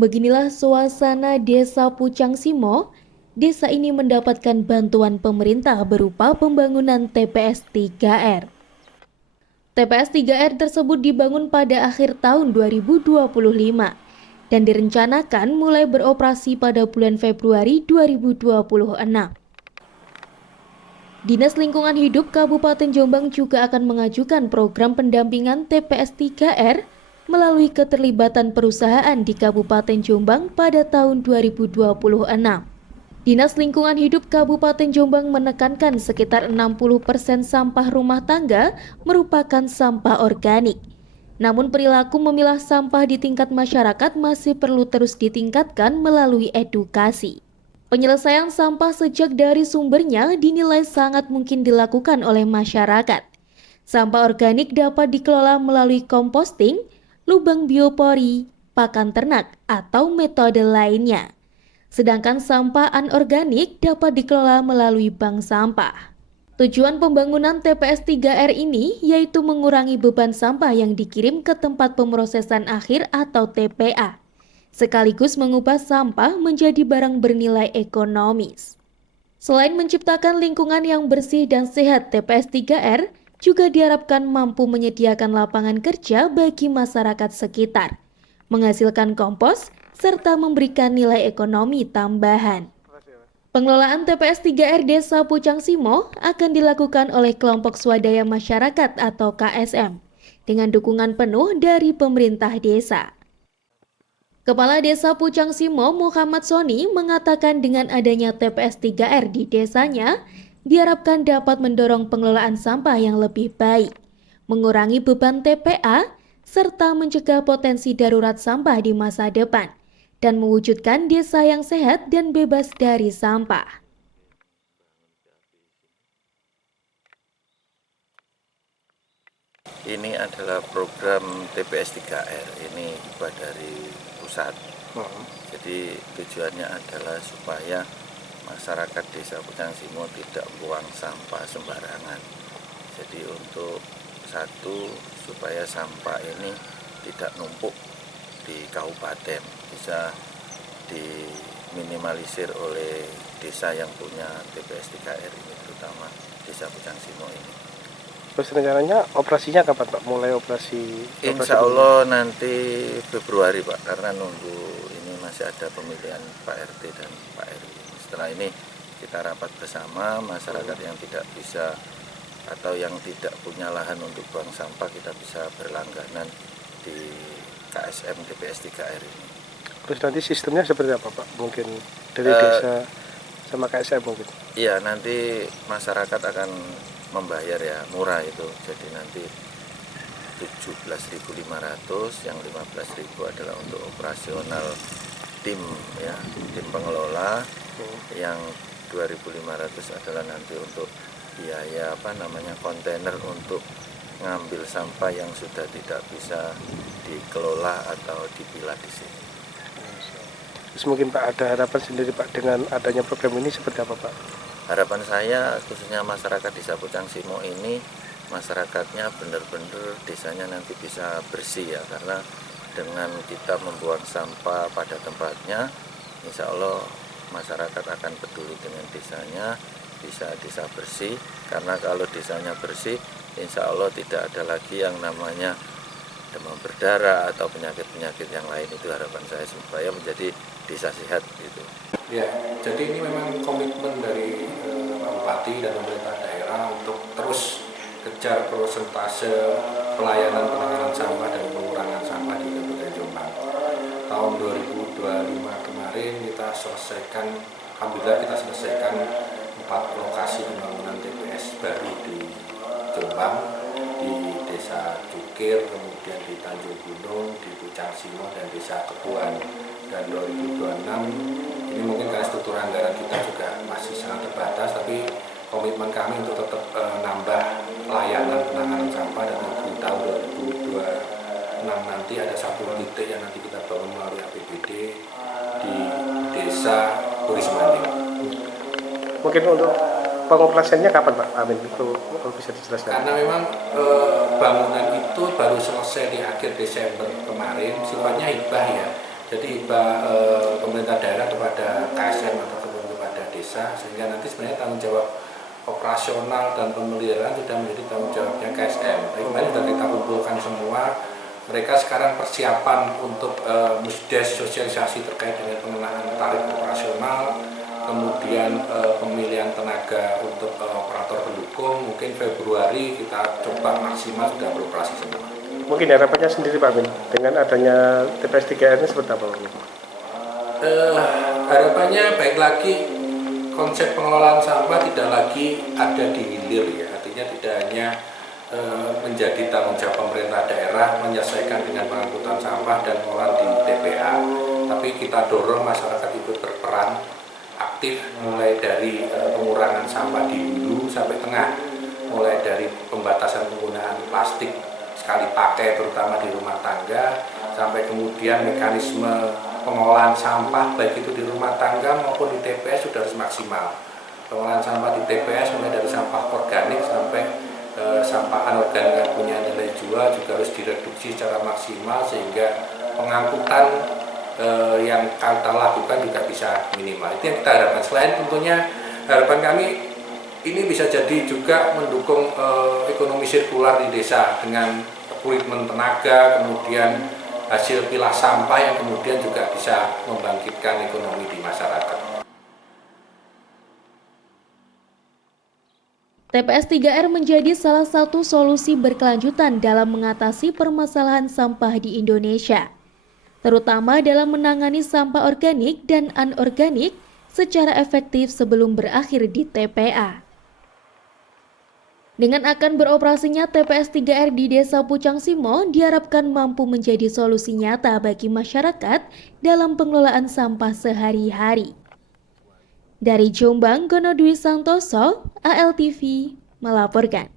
Beginilah suasana Desa Pucang Simo. Desa ini mendapatkan bantuan pemerintah berupa pembangunan TPS 3R. TPS 3R tersebut dibangun pada akhir tahun 2025 dan direncanakan mulai beroperasi pada bulan Februari 2026. Dinas Lingkungan Hidup Kabupaten Jombang juga akan mengajukan program pendampingan TPS 3R melalui keterlibatan perusahaan di Kabupaten Jombang pada tahun 2026. Dinas Lingkungan Hidup Kabupaten Jombang menekankan sekitar 60% sampah rumah tangga merupakan sampah organik. Namun perilaku memilah sampah di tingkat masyarakat masih perlu terus ditingkatkan melalui edukasi. Penyelesaian sampah sejak dari sumbernya dinilai sangat mungkin dilakukan oleh masyarakat. Sampah organik dapat dikelola melalui composting, lubang biopori, pakan ternak, atau metode lainnya. Sedangkan sampah anorganik dapat dikelola melalui bank sampah. Tujuan pembangunan TPS 3R ini yaitu mengurangi beban sampah yang dikirim ke tempat pemrosesan akhir atau TPA, sekaligus mengubah sampah menjadi barang bernilai ekonomis. Selain menciptakan lingkungan yang bersih dan sehat, TPS 3R juga diharapkan mampu menyediakan lapangan kerja bagi masyarakat sekitar, menghasilkan kompos, serta memberikan nilai ekonomi tambahan. Pengelolaan TPS 3R Desa Pucang Simo akan dilakukan oleh kelompok swadaya masyarakat atau KSM dengan dukungan penuh dari pemerintah desa. Kepala Desa Pucang Simo Muhammad Soni mengatakan dengan adanya TPS 3R di desanya diharapkan dapat mendorong pengelolaan sampah yang lebih baik, mengurangi beban TPA, serta mencegah potensi darurat sampah di masa depan, dan mewujudkan desa yang sehat dan bebas dari sampah. Ini adalah program TPS 3R, ini dibuat dari pusat. Jadi tujuannya adalah supaya masyarakat Desa Pucang Simo tidak buang sampah sembarangan. Jadi untuk satu, supaya sampah ini tidak numpuk di kabupaten, bisa diminimalisir oleh desa yang punya TPS 3R ini, terutama Desa Pucang Simo ini. Terus rencananya operasinya kapan Pak? Mulai operasi Insya Allah nanti Februari Pak, karena nunggu ini masih ada pemilihan Pak RT dan Pak RW. Setelah ini kita rapat bersama, masyarakat yang tidak bisa atau yang tidak punya lahan untuk buang sampah, kita bisa berlangganan di KSM TPS 3R ini. Terus nanti sistemnya seperti apa Pak? Mungkin dari desa sama KSM mungkin? Iya, nanti masyarakat akan membayar ya, murah itu. Jadi nanti 17.500, yang 15.000 adalah untuk operasional tim ya, tim pengelola. Yang 2.500 adalah nanti untuk biaya kontainer untuk ngambil sampah yang sudah tidak bisa dikelola atau dipilah di sini. Terus mungkin Pak ada harapan sendiri Pak dengan adanya program ini seperti apa Pak? Harapan saya khususnya masyarakat Desa Pucang Simo ini, masyarakatnya benar-benar desanya nanti bisa bersih ya, karena dengan kita membuang sampah pada tempatnya, insya Allah masyarakat akan peduli dengan desanya, bisa desa bersih, karena kalau desanya bersih, insya Allah tidak ada lagi yang namanya demam berdarah atau penyakit-penyakit yang lain. Itu harapan saya supaya menjadi desa sehat gitu. Ya, jadi ini memang komitmen dari Bupati dan pemerintah daerah untuk terus kejar persentase pelayanan penanganan sampah dan pengurangan sampah di Kabupaten Jombang. Tahun 2025 kemarin kita selesaikan, alhamdulillah kita selesaikan 4 lokasi pembangunan TPS baru di Jombang, di Desa Cukir, kemudian di Tanjung Gunung, di Pucang Simo, dan Desa Kepuan. Dan 2026 ini mungkin karena struktur anggaran kita juga masih sangat terbatas, tapi komitmen kami untuk tetap nambah layanan penanganan sampah, dan di tahun 2026 nanti ada 1 titik yang nanti kita bangun melalui APBD di Desa Purismanding. Mungkin untuk pengoperasiannya kapan Pak? Amin, itu bisa dijelaskan. Karena memang bangunan itu baru selesai di akhir Desember kemarin, sifatnya hibah ya. Jadi pemerintah daerah kepada KSM atau kepada desa, sehingga nanti sebenarnya tanggung jawab operasional dan pemeliharaan sudah menjadi tanggung jawabnya KSM. Tapi kemarin sudah kita kumpulkan semua. Mereka sekarang persiapan untuk musdes sosialisasi terkait dengan pengenaan tarif operasional, kemudian pemilihan tenaga untuk operator pendukung. Mungkin Februari kita coba maksimal sudah beroperasi semua. Mungkin harapannya sendiri Pak Amin dengan adanya TPS 3R ini seperti apa Pak? Harapannya baik lagi, konsep pengelolaan sampah tidak lagi ada di hilir ya, artinya tidak hanya menjadi tanggung jawab pemerintah daerah menyelesaikan dengan pengangkutan sampah dan pengelolaan di TPA, tapi kita dorong masyarakat ikut berperan aktif mulai dari pengurangan sampah di hulu sampai tengah, mulai dari pembatasan penggunaan plastik sekali pakai terutama di rumah tangga, sampai kemudian mekanisme pengolahan sampah baik itu di rumah tangga maupun di TPS sudah harus maksimal. Pengolahan sampah di TPS mulai dari sampah organik sampai sampah anorganik yang punya nilai jual juga harus direduksi secara maksimal sehingga pengangkutan yang kita lakukan juga bisa minimal. Itu yang kita harapkan. Selain tentunya harapan kami ini bisa jadi juga mendukung ekonomi sirkular di desa dengan recruitment tenaga, kemudian hasil pilah sampah yang kemudian juga bisa membangkitkan ekonomi di masyarakat. TPS 3R menjadi salah satu solusi berkelanjutan dalam mengatasi permasalahan sampah di Indonesia, terutama dalam menangani sampah organik dan anorganik secara efektif sebelum berakhir di TPA. Dengan akan beroperasinya TPS 3R di Desa Pucang Simo, diharapkan mampu menjadi solusi nyata bagi masyarakat dalam pengelolaan sampah sehari-hari. Dari Jombang, Gono Dwi Santoso, ALTV melaporkan.